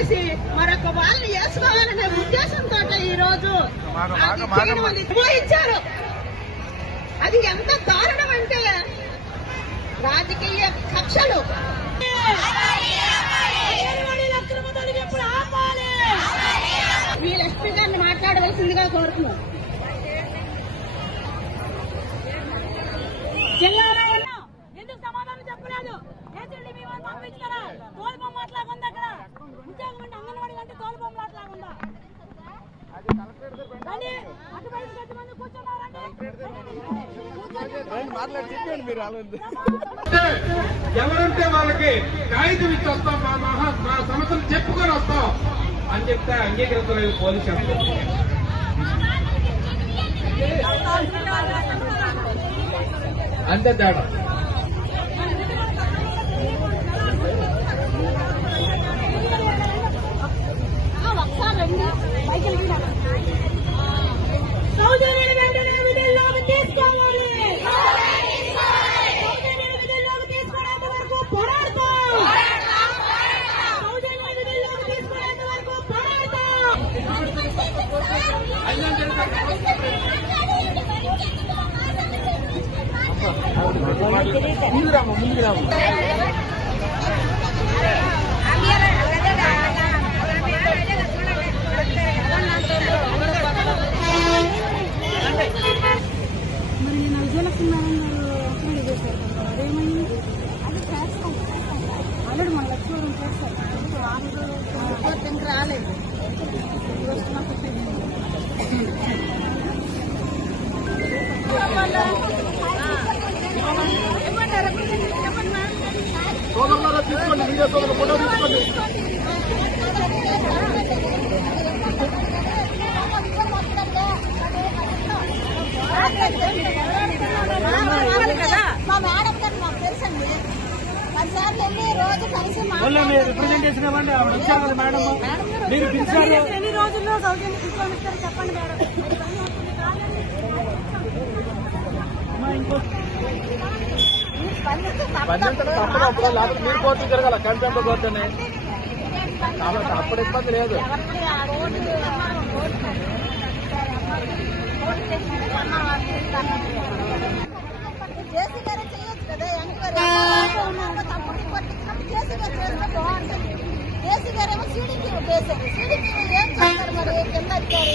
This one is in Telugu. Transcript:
చేసి మరొక వాళ్ళని వేసుకోవాలనే ఉద్దేశంతో ఈ రోజు నిర్వహించారు. అది ఎంత దారుణం అంటే రాజకీయ కక్షలు. వీళ్ళు ఎస్పీ గారిని మాట్లాడవలసిందిగా కోరుతున్నారు ఎవరంటే వాళ్ళకి కాగితం ఇచ్చి వస్తాం మా మహా మా సమస్యలు చెప్పుకొని వస్తాం అని చెప్తే అంగీకరించలేదు పోలీసు అంతే తేడా. మరి నిన్న విజయలక్ష్మి మేడం గారు అప్లై చేశారు కదా, అదేమైంది అది చేస్తాం ఆల్రెడీ మన లక్ష్మీ చేస్తారు రిపోర్ట్ ఇంకా రాలేదు ఈ రోజు తీసుకోండి మీడియా సోదరులు ఫోటో తీసుకోండి రిప్రజెంటేషన్ ఇవ్వండి ఆవిడ వచ్చారు కదా మేడం మీరు పిలిచారు ఎన్ని రోజుల్లో సౌజన్య తీసుకొని చెప్పండి మేడం. మీరు కోర్టు జరగాల కంటెంట్ కోర్టుని కాబట్టి అప్పుడు ఇబ్బంది లేదు. జేసీ గారే చేయొచ్చు కదా ఎంక్వైరీ తప్పుడు పట్టించినప్పుడు జేసీ గారు చేస్తే బాగుంటుంది. జేసీ గారు ఏమో సీడీపీ చేశారు సీడీపీ ఏం చేస్తారు మరి? కింద అధికారి